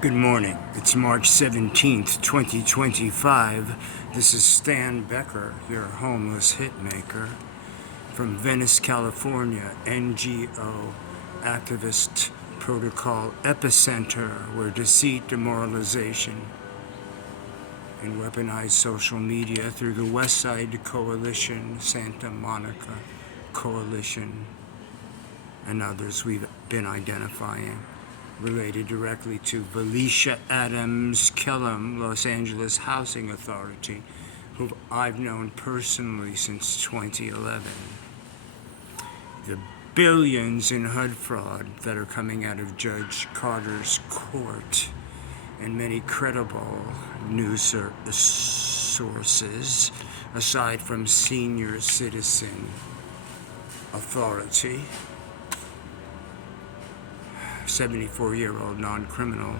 Good morning. It's March 17th, 2025. This is Stan Becker, your homeless hitmaker from Venice, California, NGO activist protocol epicenter where deceit, demoralization, and weaponized social media through the Westside Coalition, Santa Monica Coalition, and others we've been identifying, related directly to Felicia Adams Kellum, Los Angeles Housing Authority, who I've known personally since 2011. The billions in HUD fraud that are coming out of Judge Carter's court, and many credible news sources, aside from Senior Citizen Authority, 74-year-old non-criminal,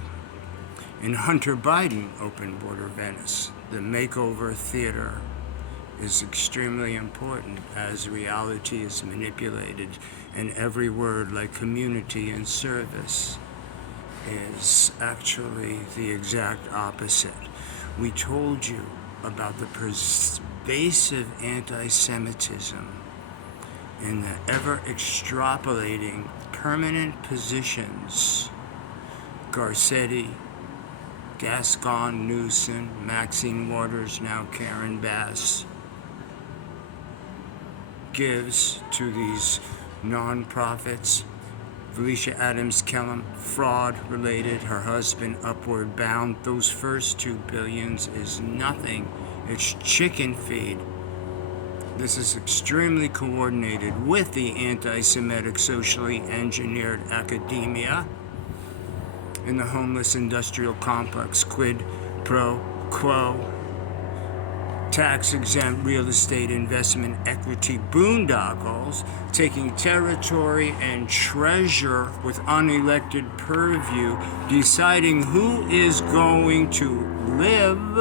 in Hunter Biden open border Venice. The makeover theater is extremely important as reality is manipulated, and every word like community and service is actually the exact opposite. We told you about the pervasive anti-Semitism and the ever-extrapolating permanent positions Garcetti, Gascon, Newsom, Maxine Waters, now Karen Bass, gives to these nonprofits. Felicia Adams Kellum, fraud related, her husband upward bound. Those first $2 billion is nothing. It's chicken feed. This is extremely coordinated with the anti-Semitic, socially engineered academia in the homeless industrial complex, quid pro quo, tax-exempt real estate investment equity boondoggles, taking territory and treasure with unelected purview, deciding who is going to live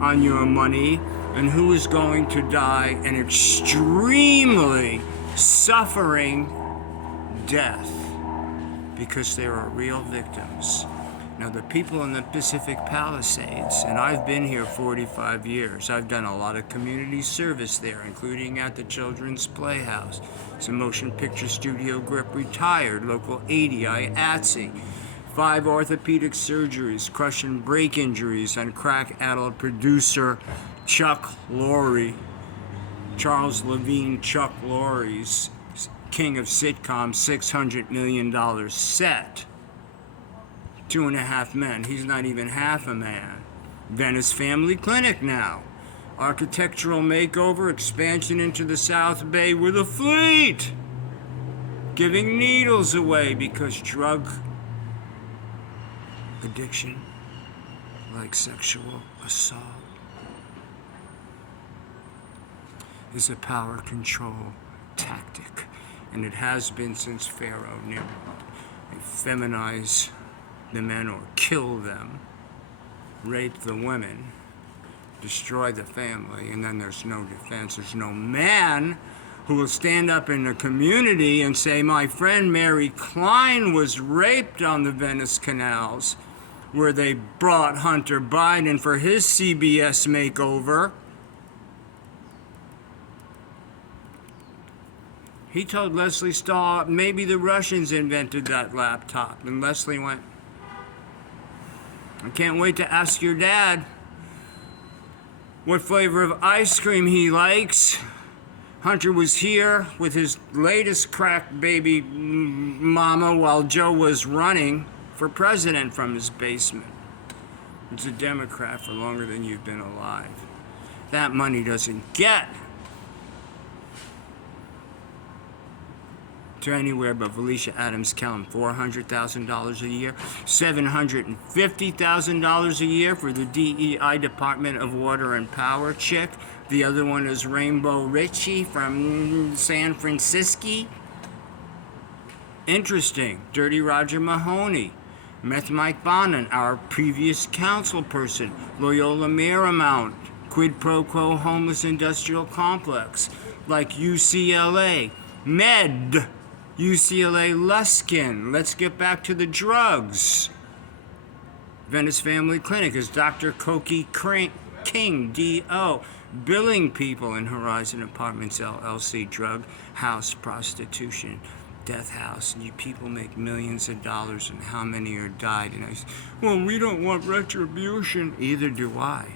on your money and who is going to die an extremely suffering death because there are real victims. Now, the people in the Pacific Palisades, and I've been here 45 years. I've done a lot of community service there, including at the Children's Playhouse. It's a motion picture studio grip, retired, local 80, IATSE. 5 orthopedic surgeries, crush and break injuries on crack-addled producer Chuck Lorre, Charles Levine, Chuck Lorre's king of sitcoms, $600 million set. 2.5 men. He's not even half a man. Venice Family Clinic now. Architectural makeover, expansion into the South Bay with a fleet. Giving needles away because drug addiction, like sexual assault, is a power control tactic, and it has been since Pharaoh Nimrod. They feminize the men or kill them, rape the women, destroy the family, and then there's no defense. There's no man who will stand up in the community and say, my friend Mary Klein was raped on the Venice canals, where they brought Hunter Biden for his CBS makeover. He told Leslie Stahl maybe the Russians invented that laptop, and Leslie went, I can't wait to ask your dad what flavor of ice cream he likes. Hunter was here with his latest crack baby mama while Joe was running for president from his basement. He's a Democrat for longer than you've been alive. That money doesn't get to anywhere but Felicia Adams Kellum. $400,000 a year, $750,000 a year for the DEI Department of Water and Power chick. The other one is Rainbow Richie from San Francisco. Interesting. Dirty Roger Mahoney. Meth Mike Bonin, our previous council person. Loyola Marymount. Quid pro quo homeless industrial complex. Like UCLA. Med. UCLA Luskin. Let's get back to the drugs. Venice Family Clinic is Dr. Koki King, D.O., billing people in Horizon Apartments LLC, drug house, prostitution, death house, and you people make millions of dollars, and how many are died? And I said, well, we don't want retribution. Either do I.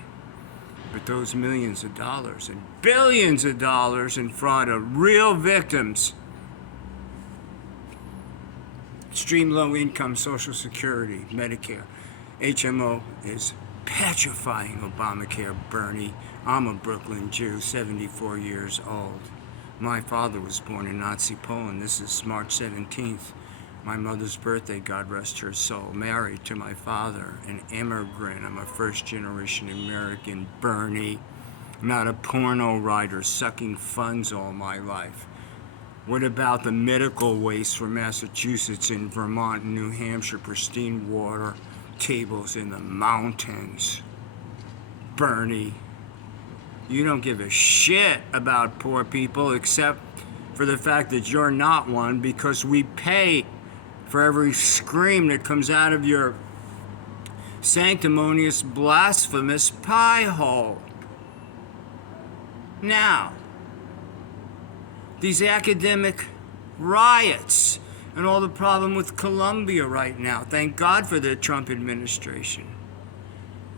But those millions of dollars and billions of dollars in fraud of real victims. Extreme low income, Social Security, Medicare, HMO is petrifying Obamacare, Bernie. I'm a Brooklyn Jew, 74 years old. My father was born in Nazi Poland. This is March 17th. My mother's birthday, God rest her soul. Married to my father, an immigrant. I'm a first-generation American, Bernie. I'm not a porno writer sucking funds all my life. What about the medical waste from Massachusetts and Vermont and New Hampshire? Pristine water tables in the mountains. Bernie, you don't give a shit about poor people except for the fact that you're not one, because we pay for every scream that comes out of your sanctimonious, blasphemous pie hole. Now, these academic riots and all the problem with Columbia right now, thank God for the Trump administration.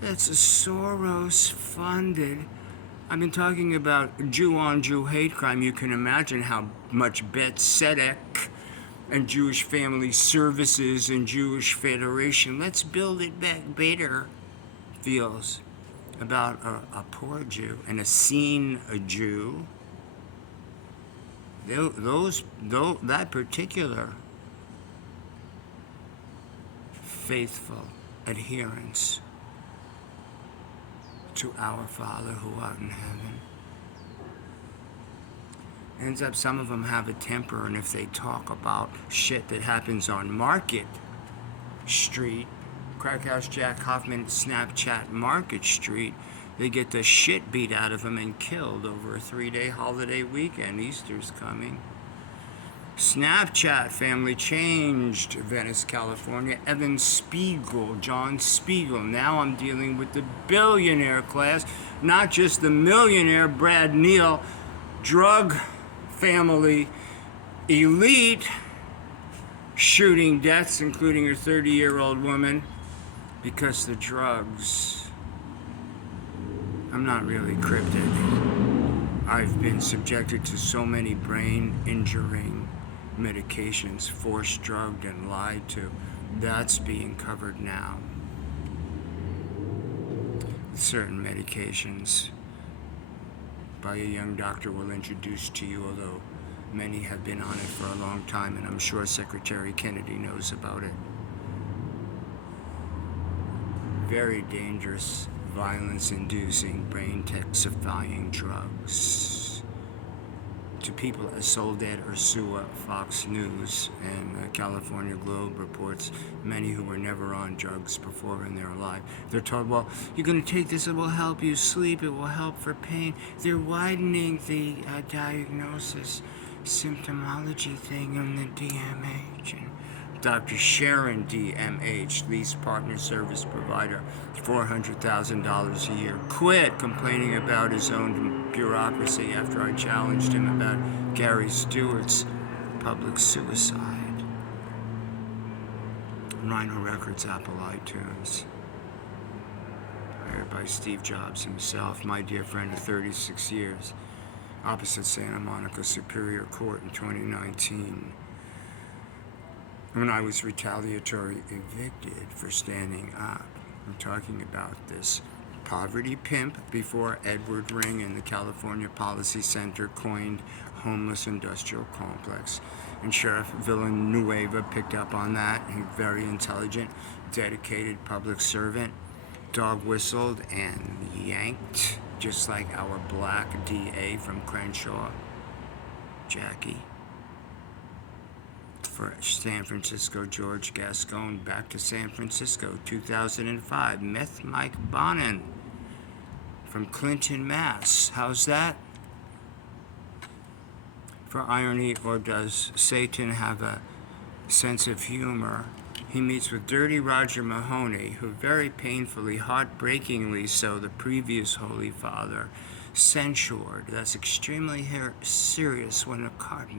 That's a Soros-funded. I've been talking about Jew-on-Jew hate crime. You can imagine how much Bet Tzedek and Jewish Family Services and Jewish Federation, let's build it back better, feels about a poor Jew and a seen Jew. That particular faithful adherence to our Father who art in heaven. Ends up some of them have a temper, and if they talk about shit that happens on Market Street, Crackhouse Jack Hoffman, Snapchat Market Street, they get the shit beat out of them and killed over a 3-day holiday weekend. Easter's coming. Snapchat family changed Venice, California. Evan Spiegel, John Spiegel. Now I'm dealing with the billionaire class, not just the millionaire Brad Neal, drug family elite, shooting deaths, including her 30-year-old woman, because the drugs. I'm not really cryptic. I've been subjected to so many brain-injuring medications, forced drugged and lied to. That's being covered now. Certain medications by a young doctor will introduce to you, although many have been on it for a long time, and I'm sure Secretary Kennedy knows about it. Very dangerous, violence-inducing, brain-toxifying drugs. To people as Soledad Ursua, Fox News, and the California Globe reports many who were never on drugs before in their life. They're told, well, you're going to take this, it will help you sleep, it will help for pain. They're widening the diagnosis symptomology thing in the DMH. And Dr. Sharon DMH, lease partner service provider, $400,000 a year, quit complaining about his own bureaucracy after I challenged him about Gary Stewart's public suicide. Rhino Records, Apple iTunes. Hired by Steve Jobs himself, my dear friend of 36 years, opposite Santa Monica Superior Court in 2019. When I was retaliatory evicted for standing up. I'm talking about this poverty pimp before Edward Ring and the California Policy Center coined homeless industrial complex. And Sheriff Villanueva picked up on that. He's very intelligent, dedicated public servant, dog whistled and yanked, just like our black DA from Crenshaw, Jackie. For San Francisco, George Gascon, back to San Francisco, 2005. Meth Mike Bonin from Clinton, Mass. How's that? For irony, or does Satan have a sense of humor? He meets with Dirty Roger Mahoney, who very painfully, heartbreakingly so, the previous Holy Father, censured. That's extremely serious when a cardinal